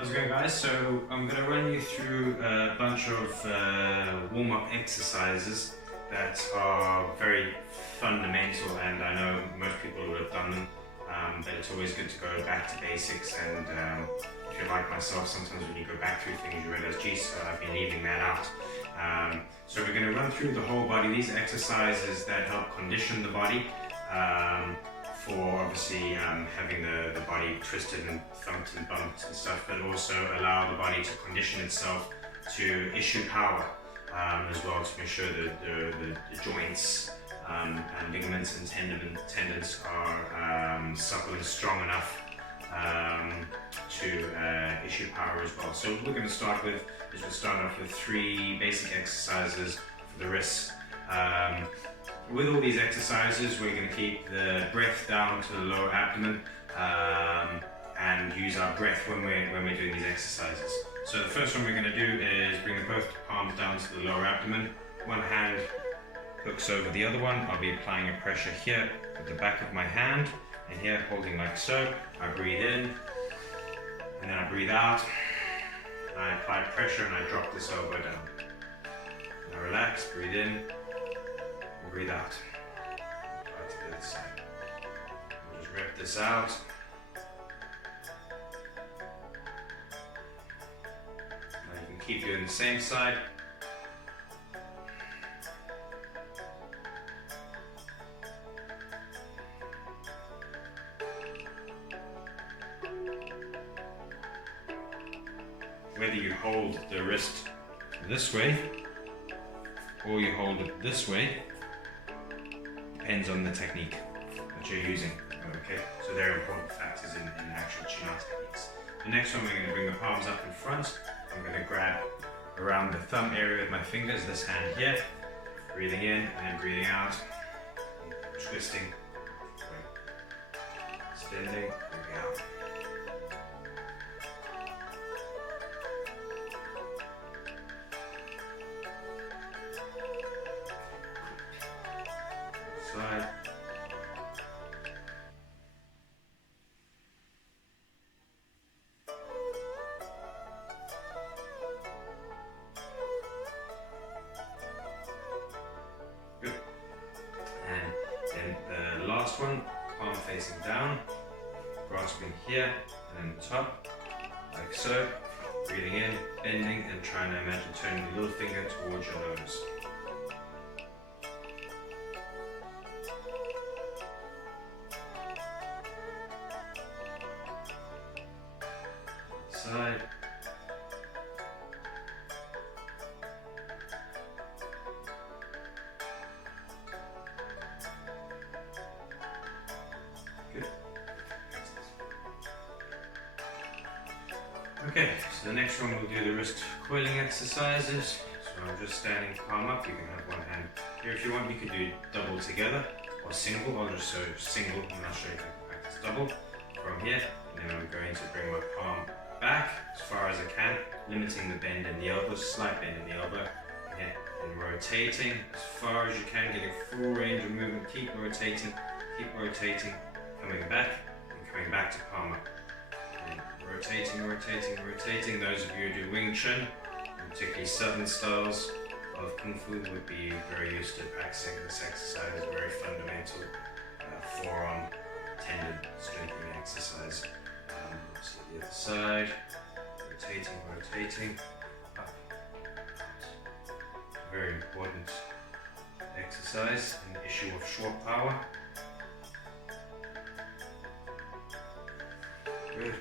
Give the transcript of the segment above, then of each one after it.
How's it going, guys? So I'm going to run you through a bunch of warm-up exercises that are very fundamental, and I know most people will have done them, but it's always good to go back to basics. And if you're like myself, sometimes when you go back through things you realize, geez, so I've been leaving that out. So we're going to run through the whole body. These exercises that help condition the body for obviously having the body twisted and thumped and bumped and stuff, but also allow the body to condition itself to issue power as well, to make sure that the joints and ligaments and tendons are supple and strong enough to issue power as well. So what we're going to start with is we'll start off with 3 basic exercises for the wrists. With all these exercises, we're going to keep the breath down to the lower abdomen and use our breath when we're doing these exercises. So the first one we're going to do is bring both palms down to the lower abdomen. One hand hooks over the other one. I'll be applying a pressure here with the back of my hand, and here holding like so. I breathe in, and then I breathe out. And I apply pressure and I drop this elbow down. And I relax, breathe in. Breathe out. Right to the other side. We'll just rip this out. Now you can keep doing the same side. Whether you hold the wrist this way or you hold it this way, depends on the technique that you're using. Okay, so they're important factors in actual chin-out techniques. The next one, we're going to bring the palms up in front. I'm going to grab around the thumb area with my fingers, this hand here, breathing in and then breathing out, twisting, extending, breathing out. Side. Good. And then the last one, palm facing down, grasping here and then top, like so. Breathing in, bending, and trying to imagine turning the little finger towards your nose. Side. Good. Okay, so the next one we'll do the wrist coiling exercises. So I'm just standing palm up. You can have one hand here if you want. You can do double together or single. I'll just show single and I'll show you how to practice double from here. And then I'm going to bring my palm back as far as I can, limiting the bend in the elbow, slight bend in the elbow, yeah, and rotating as far as you can, getting full range of movement. Keep rotating, coming back to palm up. And rotating. Those of you who do Wing Chun, and particularly southern styles of Kung Fu, would be very used to practicing this exercise. Very fundamental forearm tendon strengthening exercise. So the other side, rotating, up, out. Very important exercise in the issue of short power. Good.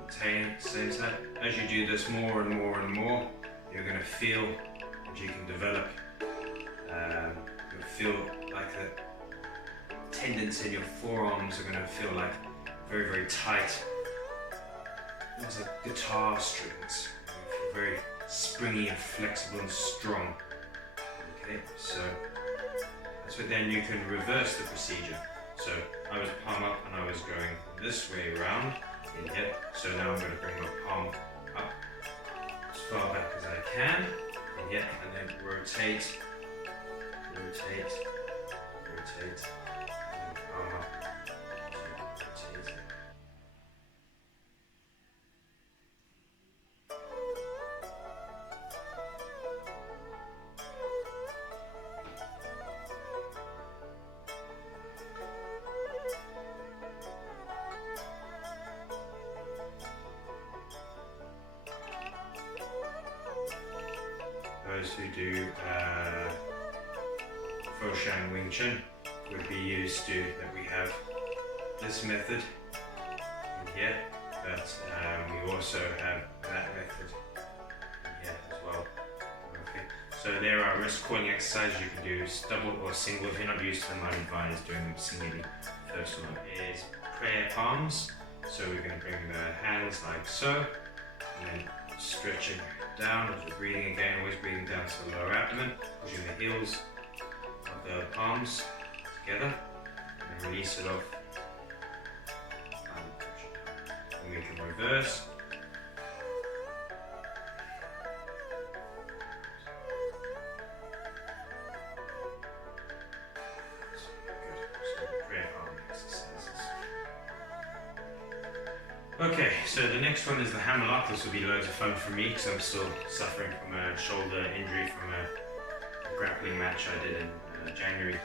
Maintain, same side. As you do this more and more, you're going to feel that you can develop. You'll feel like the tendons in your forearms are going to feel like very, very tight. It's like guitar strings. You feel very springy and flexible and strong. Okay, so that's what then you can reverse the procedure. So I was palm up and I was going this way around in here. So now I'm going to bring my palm up as far back as I can in here, and then rotate, and then palm up. those who do Foshan Wing Chun would be used to that we have this method in here, but we also have that method in here as well. Okay, so there are wrist coiling exercises you can do double or single. If you're not used to them, I'd advise doing them singly. First one is prayer palms. So we're going to bring the hands like so, and then stretching down as we're breathing again, always breathing down to the lower abdomen, pushing the heels of the palms together, and then release it off. And we can reverse. Okay, so the next one is the Hammerlock. This will be loads of fun for me because I'm still suffering from a shoulder injury from a grappling match I did in January.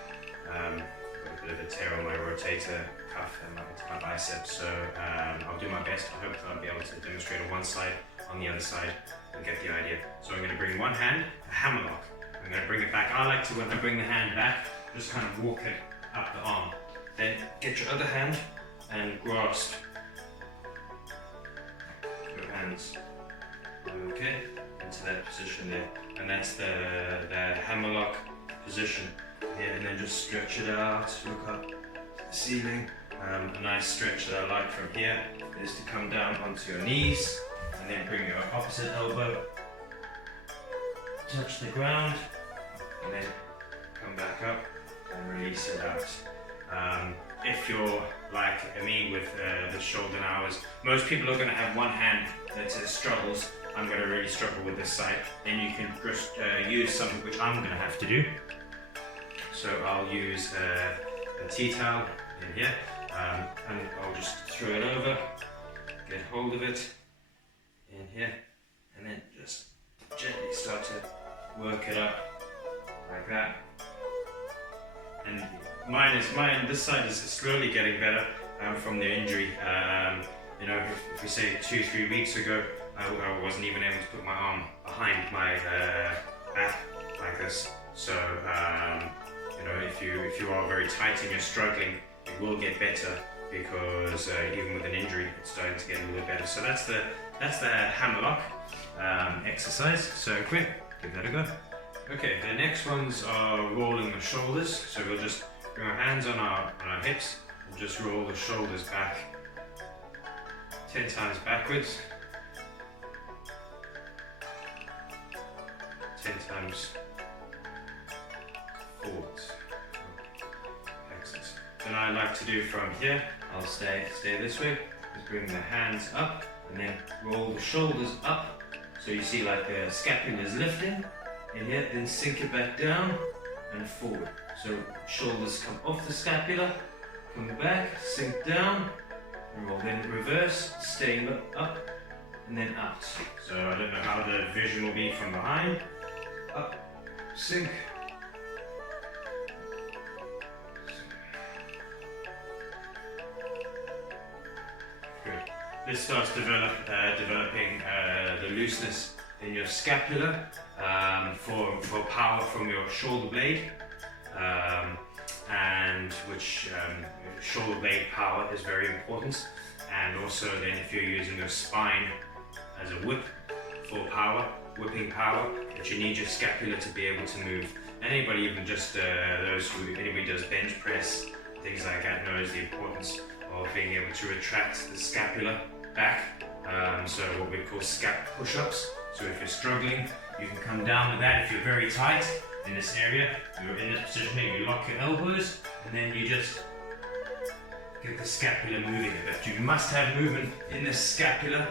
Got a bit of a tear on my rotator cuff and into my bicep, so I'll do my best. I hope that I'll be able to demonstrate on one side, on the other side, and get the idea. So I'm going to bring one hand, a Hammerlock. I'm going to bring it back. I like to, when I bring the hand back, just kind of walk it up the arm. Then get your other hand and grasp hands, okay, into that position there, and that's the Hammerlock position here, and then just stretch it out, look up to the ceiling. A nice stretch that I like from here is to come down onto your knees, and then bring your opposite elbow, touch the ground, and then come back up and release it out. If you're like me with the shoulder now, most people are going to have one hand that struggles. I'm going to really struggle with this side. Then you can just use something which I'm going to have to do. So I'll use a tea towel in here, and I'll just throw it over, get hold of it in here, and then just gently start to work it up like that. And this side is slowly getting better from the injury. You know, if we say 2-3 weeks ago, I wasn't even able to put my arm behind my back like this. So, you know, if you are very tight and you're struggling, it will get better because even with an injury, it's starting to get a little bit better. So that's the Hammerlock exercise. So quick, give that a go. Okay, the next ones are rolling the shoulders. So we'll just bring our hands on our hips and just roll the shoulders back 10 times backwards, 10 times forwards. Excellent. Then I like to do from here, I'll stay this way, just bring the hands up and then roll the shoulders up. So you see like the scapula is lifting in here, then sink it back down and forward. So shoulders come off the scapula, come back, sink down, and roll. Then reverse, stay up and then out. So I don't know how the vision will be from behind. Up, sink. Good. This starts developing the looseness in your scapula for power from your shoulder blade, and which shoulder blade power is very important. And also then if you're using your spine as a whip for power, whipping power, that you need your scapula to be able to move. Anybody, even just anybody does bench press, things like that, knows the importance of being able to retract the scapula back. So what we call scap push-ups. So if you're struggling, you can come down with that. If you're very tight in this area, you're in this position here, you lock your elbows, and then you just get the scapula moving a bit. You must have movement in the scapula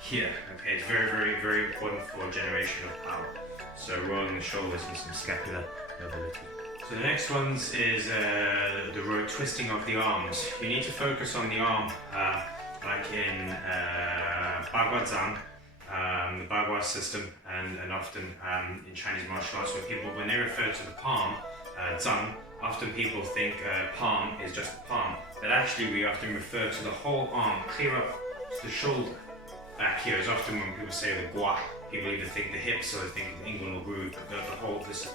here. Okay, it's very, very, very important for generation of power. So rolling the shoulders and some scapular mobility. So the next ones is the twisting of the arms. You need to focus on the arm, like in Bagua Zhang, the Bagua system, and often in Chinese martial arts, when they refer to the palm, Zhang, often people think palm is just the palm, but actually we often refer to the whole arm, clear up to the shoulder. back here is often when people say the gua, people either think the hips or they think the inguinal groove, but this is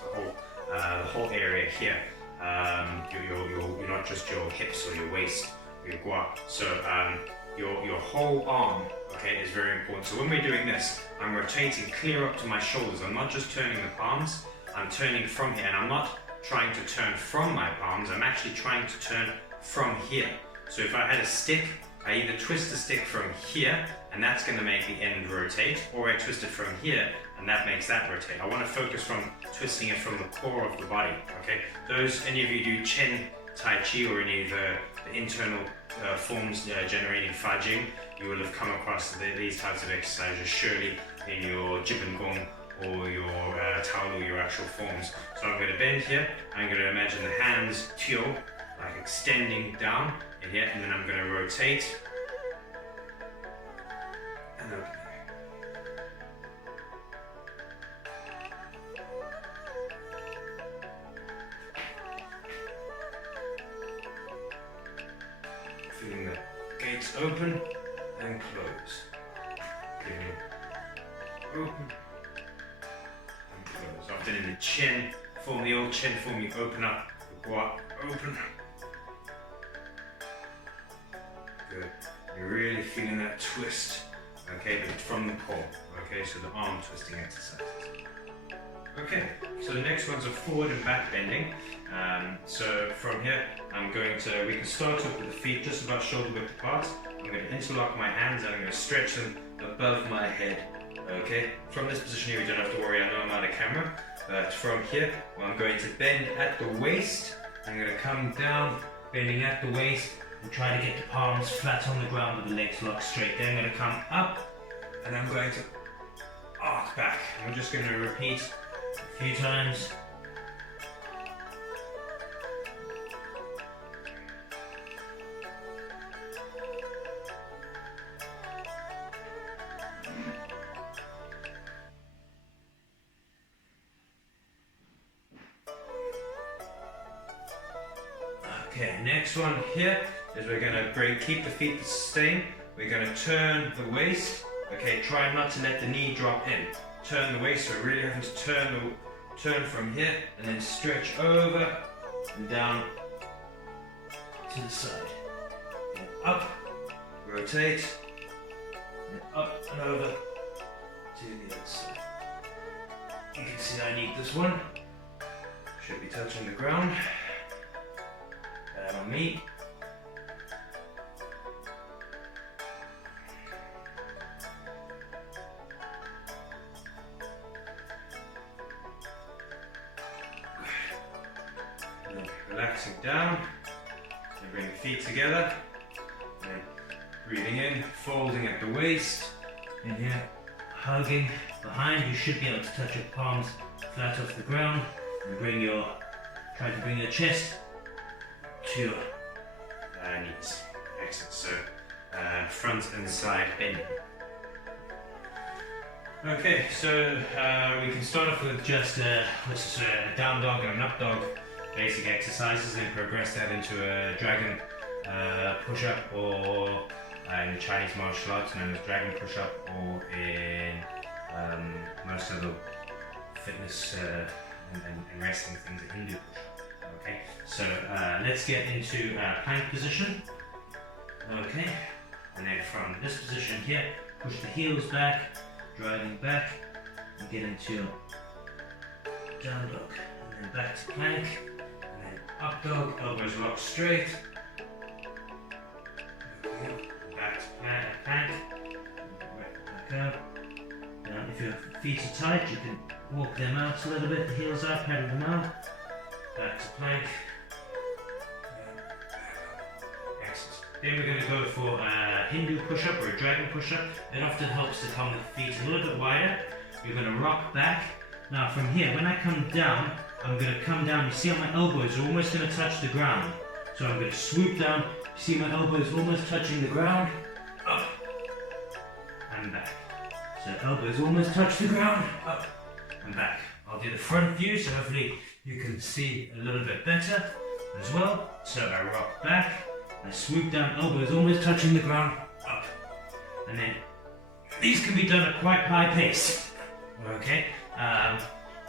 the whole area here. You're not just your hips or your waist or your gua. So your whole arm, okay, is very important. So when we're doing this, I'm rotating clear up to my shoulders. I'm not just turning the palms, I'm turning from here, and I'm not trying to turn from my palms, I'm actually trying to turn from here. So if I had a stick, I either twist the stick from here, and that's going to make the end rotate, or I twist it from here, and that makes that rotate. I want to focus from twisting it from the core of the body, okay? Any of you do Chen Tai Chi or any of the internal forms generating Fa Jing, you will have come across these types of exercises surely in your Jiban Gong or your Tao or your actual forms. So I'm going to bend here, I'm going to imagine the hands tio, like extending down in here, and then I'm going to rotate and open. Feeling the gates open and close. Open and close. Often in the chin form, the old chin form, you open up, the gua, open. Good. You're really feeling that twist, okay, but from the core, okay, so the arm twisting exercises. Okay, so the next one's a forward and back bending. So from here, we can start off with the feet just about shoulder width apart. I'm going to interlock my hands and I'm going to stretch them above my head, okay? From this position here, you don't have to worry, I know I'm out of camera, but from here, I'm going to bend at the waist. I'm going to come down, bending at the waist, and try to get the palms flat on the ground with the legs locked straight. Then I'm going to come up, and I'm going to arc back. I'm just going to repeat a few times. Okay, next one here is we're going to keep the feet to sustain. We're going to turn the waist. Okay, try not to let the knee drop in. Turn the waist, so we're really having to turn from here and then stretch over and down to the side. And up, rotate, and up and over to the other side. You can see I need this one. Should be touching the ground. On me. Relaxing down, and bring the feet together, and breathing in, folding at the waist, and here, hugging behind. You should be able to touch your palms flat off the ground, and try to bring your chest to your knees. Excellent. So front and side bending. Okay, so we can start off with just a down dog and an up dog basic exercises, then progress that into a dragon push-up, or in Chinese martial arts known as dragon push-up, or in most of the fitness and wrestling things, a Hindu push-up. Okay, so let's get into plank position. Okay, and then from this position here, push the heels back, driving back, and get into down dog, and then back to plank, and then up dog, elbows locked straight, back to plank, back up. Now if your feet are tight, you can walk them out a little bit, the heels up, pedal them out, back to plank. Excellent. Then we're going to go for a Hindu push-up or a dragon push-up. It often helps to come with the feet a little bit wider. You're going to rock back. Now from here, when I come down, I'm going to come down. You see how my elbows are almost going to touch the ground. So I'm going to swoop down. You see my elbows almost touching the ground. Up and back. So elbows almost touch the ground. Up and back. I'll do the front view, so hopefully you can see a little bit better as well. So I rock back, I swoop down, elbows almost touching the ground, up, and then These can be done at quite high pace. Okay,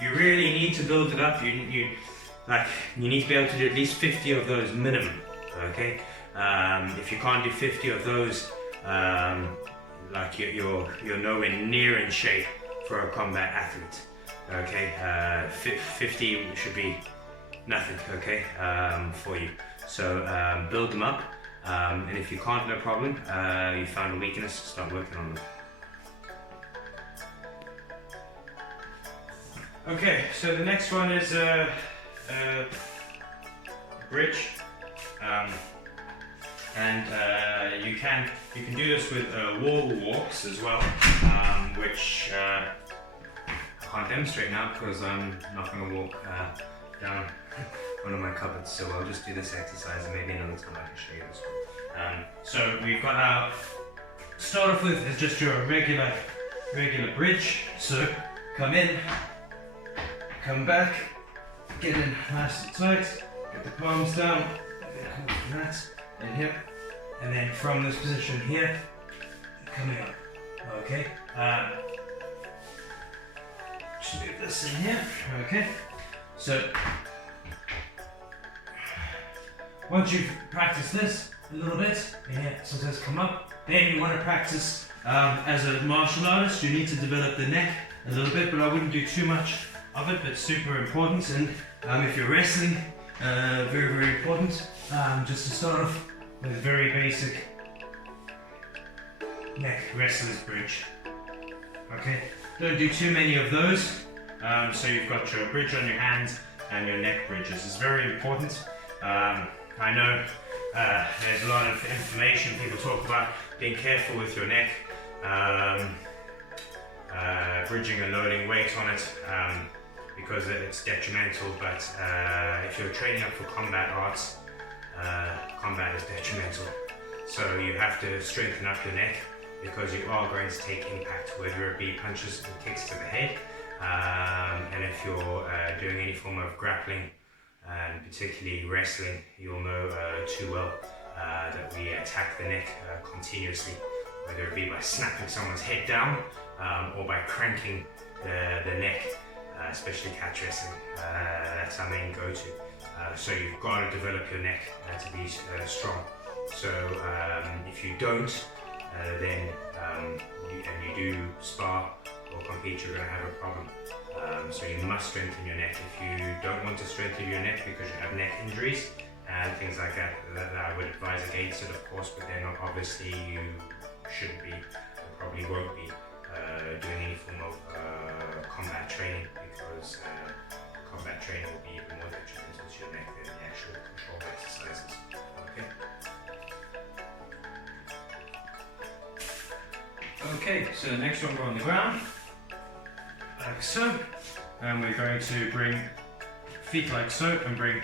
you really need to build it up. You need to be able to do at least 50 of those minimum. Okay, if you can't do 50 of those, like you're nowhere near in shape for a combat athlete. Okay, 50 should be nothing. Okay, for you. So build them up, and if you can't, no problem. You found a weakness, start working on them. Okay, so the next one is a bridge, and you can do this with wall walks as well, which I can't demonstrate now because I'm not going to walk down one of my cupboards. So I'll just do this exercise, and maybe another time I can show you this one. So we've got our start off with is just your regular bridge. So come in. Come back, get in nice and tight, get the palms down, and that, and here, and then from this position here, coming up, okay? Just move this in here, okay? So, once you've practiced this a little bit, and here, sometimes come up, then you want to practice, as a martial artist, you need to develop the neck a little bit, but I wouldn't do too much of it, but super important. And if you're wrestling, very, very important. Just to start off with a very basic neck wrestler's bridge. Okay, don't do too many of those. So you've got your bridge on your hands and your neck bridges. It's very important. I know there's a lot of information people talk about being careful with your neck, bridging and loading weight on it. Because it's detrimental, but if you're training up for combat arts, combat is detrimental. So you have to strengthen up your neck because you are going to take impact, whether it be punches and kicks to the head, and if you're doing any form of grappling, and particularly wrestling, you'll know too well that we attack the neck continuously, whether it be by snapping someone's head down or by cranking the neck. Especially catch wrestling, that's our main go-to. So you've got to develop your neck to be strong. So if you don't, then you do spar or compete, you're going to have a problem. So you must strengthen your neck. If you don't want to strengthen your neck because you have neck injuries and things like that, I would advise against it, of course. But then obviously you shouldn't be, probably won't be doing any form of combat training, because combat training will be even more detrimental to your neck than the actual control exercises. Okay, so the next one, we're on the ground, like so, and we're going to bring feet like so, and bring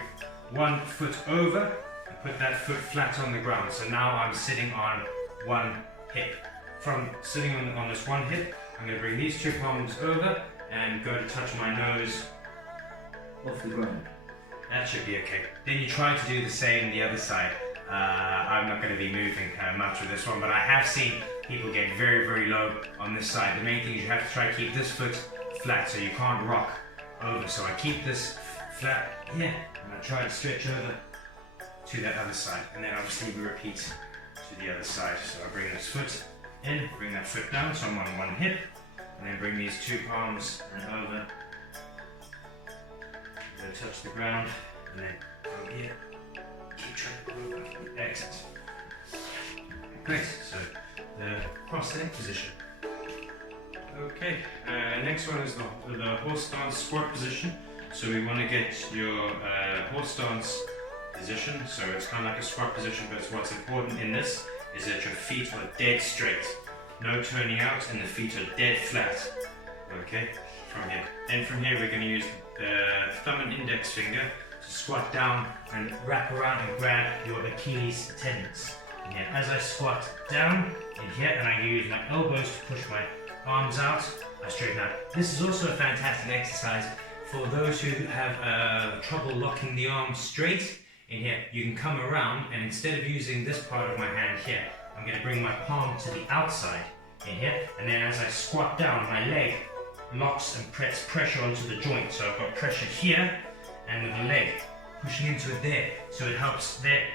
one foot over, and put that foot flat on the ground. So now I'm sitting on one hip. From sitting on this one hip, I'm going to bring these two palms over and go to touch my nose off the ground. That should be okay. Then you try to do the same the other side. I'm not going to be moving much with this one, but I have seen people get very, very low on this side. The main thing is you have to try to keep this foot flat, so you can't rock over. So I keep this flat here, and I try to stretch over to that other side. And then obviously we repeat to the other side. So I bring this foot in, bring that foot down, so I'm on one hip, and then bring these two palms and over, then touch the ground, and then over here, keep trying to go over, exit. Great, so the cross-leg position. Okay, next one is the horse stance squat position. So we want to get your horse stance position, so it's kind of like a squat position, but what's important in this is that your feet are dead straight, no turning out, and the feet are dead flat. Okay, from here. Then from here we're going to use the thumb and index finger to squat down and wrap around and grab your Achilles tendons. And here, as I squat down in here, and I use my elbows to push my arms out, I straighten out. This is also a fantastic exercise for those who have trouble locking the arms straight. In here, you can come around, and instead of using this part of my hand here, I'm going to bring my palm to the outside in here, and then as I squat down, my leg locks and puts pressure onto the joint. So I've got pressure here, and with the leg pushing into it there, so it helps there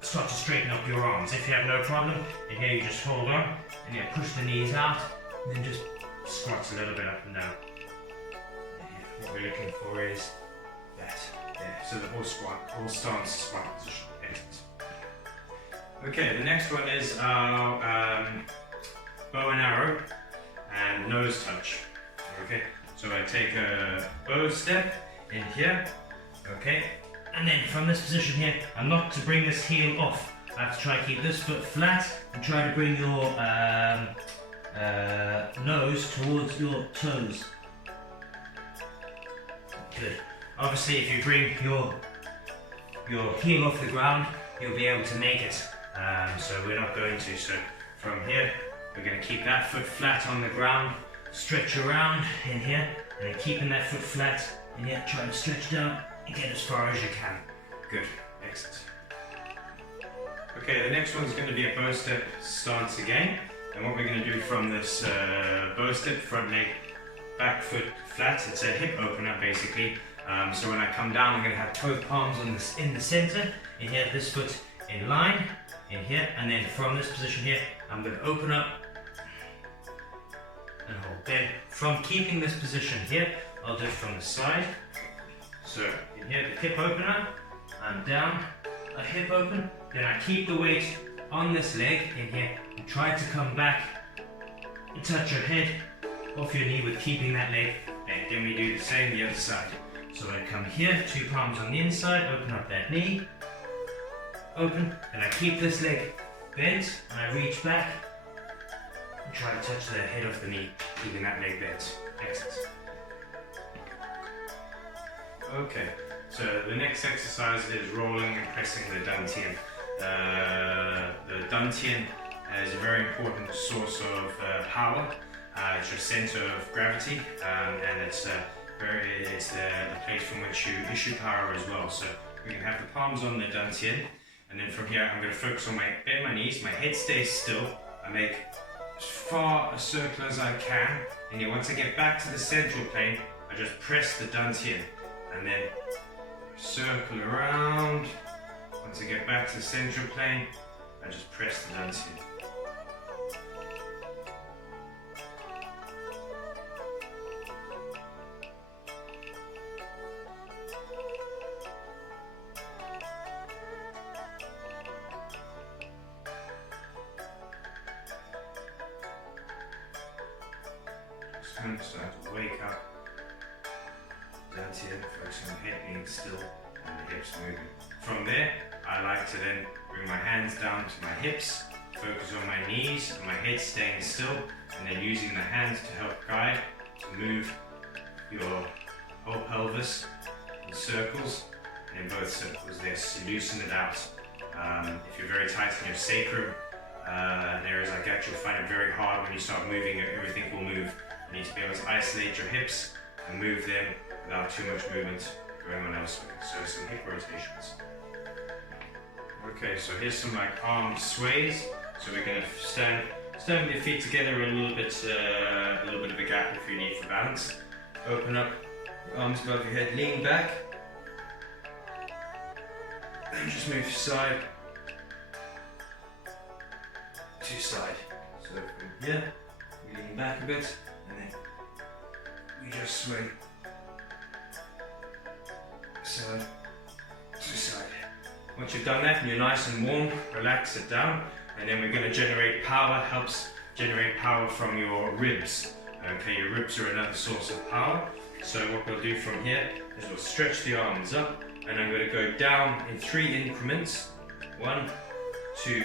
start to straighten up your arms. If you have no problem, in here you just hold on, and you push the knees out, and then just squats a little bit up and down. What we're looking for is that. Yeah, so the whole squat, whole stance squat position. Excellent. Okay, the next one is our bow and arrow and nose touch. Okay, so I take a bow step in here. Okay, and then from this position here, I'm not to bring this heel off. I have to try to keep this foot flat and try to bring your nose towards your toes. Good. Obviously, if you bring your heel off the ground, you'll be able to make it. So we're not going to. So from here, we're going to keep that foot flat on the ground, stretch around in here, and then keeping that foot flat in here, try and stretch down and get as far as you can. Good. Excellent. Okay, the next one's going to be a bow step stance again. And what we're going to do from this bow step, front leg, back foot flat, it's a hip opener basically. So when I come down, I'm going to have both palms on this in the center, in here, this foot in line, in here, and then from this position here, I'm going to open up and hold. Then from keeping this position here, I'll do it from the side. So in here, the hip opener, I'm down, a hip open, then I keep the weight on this leg in here and try to come back and touch your head off your knee with keeping that leg bent. Then we do the same the other side. So I come here, two palms on the inside, open up that knee, open, and I keep this leg bent, and I reach back and try to touch the head off the knee, keeping that leg bent. Excellent. Okay, so the next exercise is rolling and pressing the dantian. The dantian is a very important source of power. It's your center of gravity, and it's the place from which you issue power as well. So we can have the palms on the dantian, and then from here I'm going to focus on bend my knees, my head stays still, I make as far a circle as I can, and then once I get back to the central plane, I just press the dantian, and then circle around. Once I get back to the central plane, I just press the dantian. Start to wake up. Dantian, focusing on the head being still and the hips moving. From there, I like to then bring my hands down to my hips, focus on my knees and my head staying still, and then using the hands to help guide, to move your whole pelvis in circles, and in both circles there, so loosen it out. If you're very tight in your sacrum, areas like that, you'll find it very hard when you start moving, everything will move. You need to be able to isolate your hips and move them without too much movement going on elsewhere. So some hip rotations. Okay, so here's some like arm sways. So we're going to stand with your feet together, a little bit of a gap if you need for balance. Open up, arms above your head, lean back, and just move side to side. So from here, we lean back a bit, and then we just sway side to side. Once you've done that and you're nice and warm, relax it down, and then we're going to generate power. Helps generate power from your ribs. Okay, your ribs are another source of power. So what we'll do from here is we'll stretch the arms up, and I'm going to go down in 3 increments. 1, 2,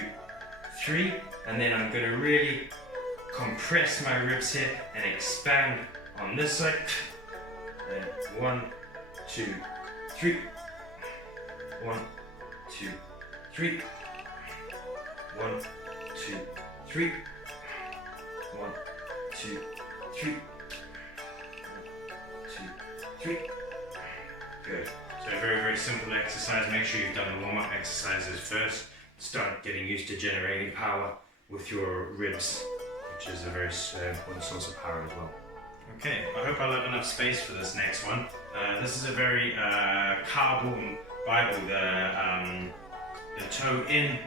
3, and then I'm going to really compress my ribs here and expand on this side. And 1, 2, 3. 1, 2, 3. 1, 2, 3. 1, 2, 3. 1, 2, 3. Good. So very, very simple exercise. Make sure you've done the warm-up exercises first. Start getting used to generating power with your ribs. which is a very important source of power as well. Okay, I hope I'll have enough space for this next one. This is a very cowboy Bible, the toe in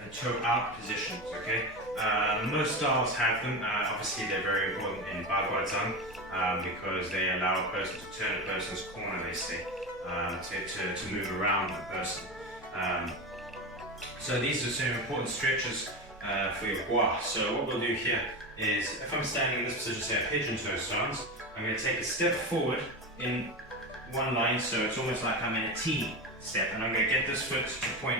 and toe out positions, okay? Most styles have them. Obviously they're very important in Bagwazang because they allow a person to turn a person's corner, they say, to move around the person. So these are some important stretches for your gua. So what we'll do here is, if I'm standing in this position, say a pigeon toe stance, I'm going to take a step forward in one line, so it's almost like I'm in a T step, and I'm going to get this foot to point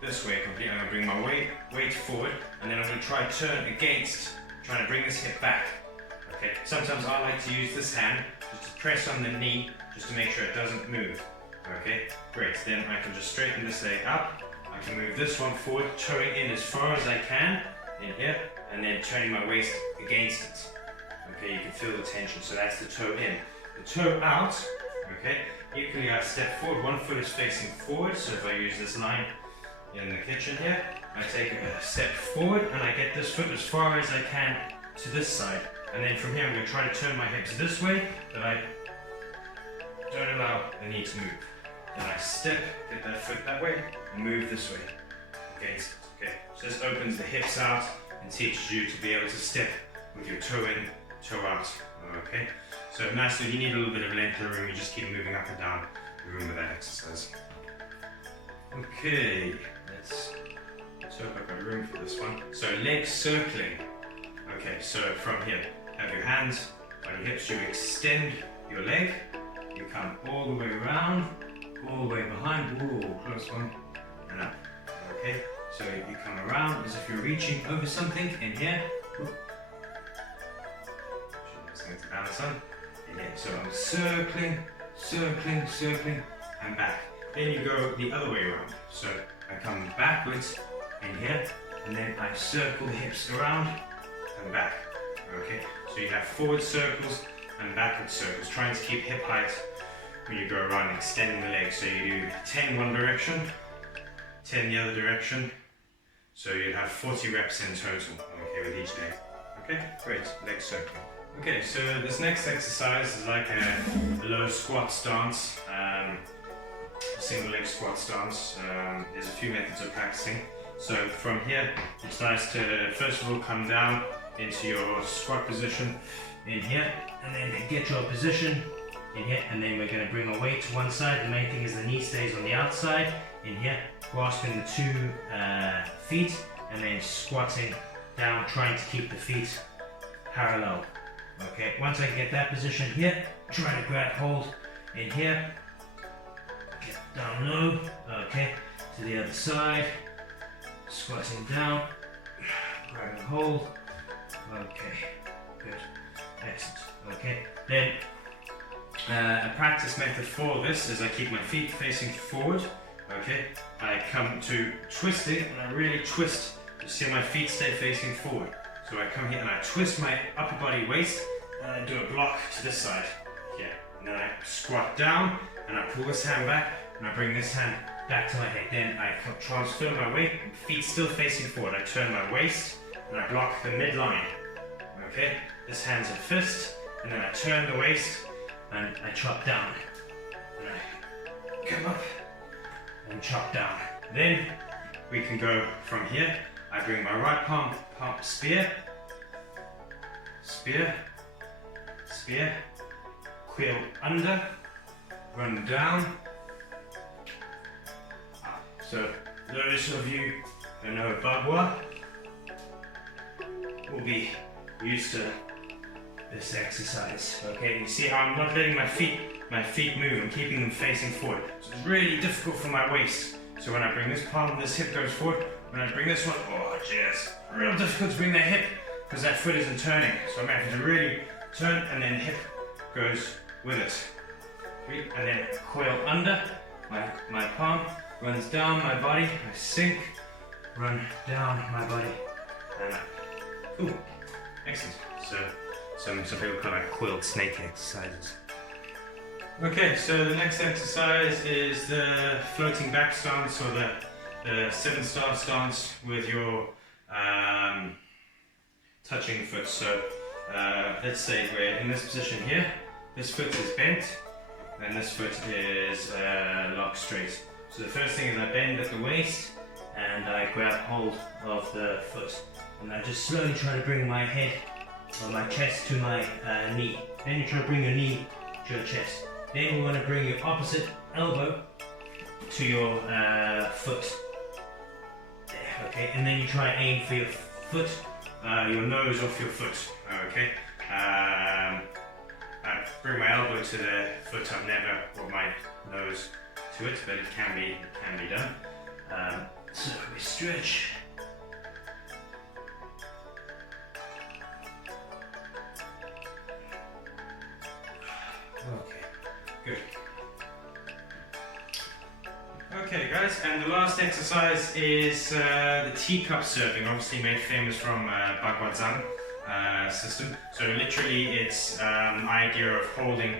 this way completely. I'm going to bring my weight forward, and then I'm going to try to turn against, trying to bring this hip back. Okay. Sometimes I like to use this hand just to press on the knee, just to make sure it doesn't move. Okay, great. Then I can just straighten this leg up. I can move this one forward, toeing in as far as I can in here, and then turning my waist against it. Okay, you can feel the tension. So that's the toe in. The toe out. Okay, equally I step forward, one foot is facing forward, so if I use this line in the kitchen here, I take a step forward and I get this foot as far as I can to this side, and then from here I'm going to try to turn my hips this way, that I don't allow the knee to move. Then I step, get that foot that way, and move this way against it. Okay, so this opens the hips out and teaches you to be able to step with your toe in, toe out. Okay, so nicely, if you need a little bit of length of the room, you just keep moving up and down the room with that exercise. Okay, let's hope I've got room for this one. So leg circling. Okay, so from here, have your hands on your hips, you extend your leg, you come all the way around, all the way behind, ooh, close one, and up. Okay, so you come around as if you're reaching over something in here. To balance on. So I'm circling, circling, circling, and back. Then you go the other way around. So I come backwards in here, and then I circle the hips around and back. Okay, so you have forward circles and backward circles, trying to keep hip height when you go around, extending the legs. So you do 10 one direction, 10 the other direction. So you have 40 reps in total, okay, with each leg. Okay, great, leg circling. Okay, so this next exercise is like a low squat stance, a single leg squat stance. There's a few methods of practicing. So from here, it's nice to first of all come down into your squat position in here, and then get your position in here, and then we're going to bring our weight to one side. The main thing is the knee stays on the outside in here, grasping the two feet, and then squatting down, trying to keep the feet parallel. Okay, once I get that position here, try to grab hold in here, get down low, okay, to the other side, squatting down, grabbing hold, okay, good, excellent, okay. Then a practice method for this is I keep my feet facing forward, okay, I come to twisting, and I really twist, you see my feet stay facing forward. So I come here and I twist my upper body waist, and I do a block to this side here. And then I squat down and I pull this hand back and I bring this hand back to my head. Then I transfer my weight, feet still facing forward. I turn my waist and I block the midline. Okay, this hand's a fist, and then I turn the waist and I chop down. And I come up and chop down. Then we can go from here. I bring my right palm, spear, spear, spear, quill under, run down, up. So those of you who know Bagua will be used to this exercise. Okay, you see how I'm not letting my feet move, I'm keeping them facing forward. So it's really difficult for my waist. So when I bring this palm, this hip goes forward. When I bring this one, oh jeez, real difficult to bring the hip because that foot isn't turning. So I'm going to have to really turn, and then hip goes with it. And then coil under, my palm runs down my body, I sink, run down my body, and up. Ooh, excellent. So some people call it coiled snake exercises. Okay, so the next exercise is the floating back stance, or the 7-star stance with your touching the foot. So let's say we're in this position here. This foot is bent, and this foot is locked straight. So the first thing is I bend at the waist, and I grab hold of the foot, and I just slowly try to bring my head or my chest to my knee. Then you try to bring your knee to your chest. Then you want to bring your opposite elbow to your foot. There, okay, and then you try and aim for your foot, your nose off your foot. Okay. I bring my elbow to the foot. I've never brought my nose to it, but it can be done. So we stretch. Okay, good. Okay guys, and the last exercise is the teacup surfing, obviously made famous from Bagwadzang system. So literally it's idea of holding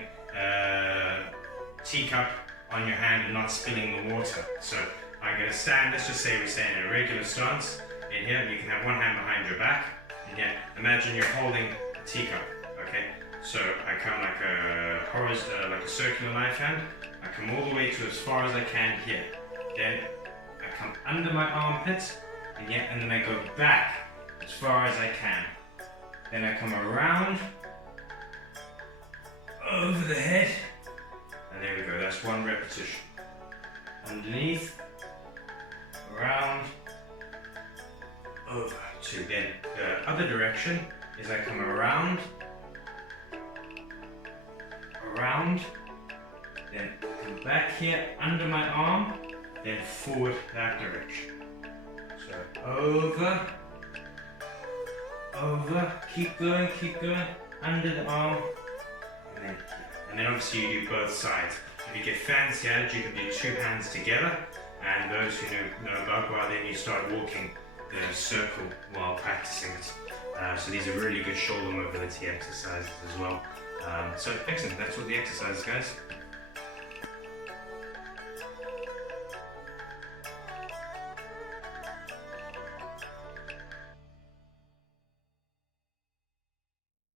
teacup on your hand and not spilling the water. So I'm going to stand, let's just say we stay in a regular stance. In here, you can have one hand behind your back. And here, imagine you're holding a teacup, okay? So I come like a circular knife hand. I come all the way to as far as I can here. Then I come under my armpit, and then I go back as far as I can. Then I come around, over the head, and there we go, that's one repetition. Underneath, around, over. Two. Then the other direction is I come around, then come back here under my arm, then forward that direction. So over, keep going, under the arm, and then obviously you do both sides. If you get fancy at it, you can do two hands together, and those who know Bagwa, then you start walking the circle while practicing it. So these are really good shoulder mobility exercises as well. So excellent, that's all the exercises, guys.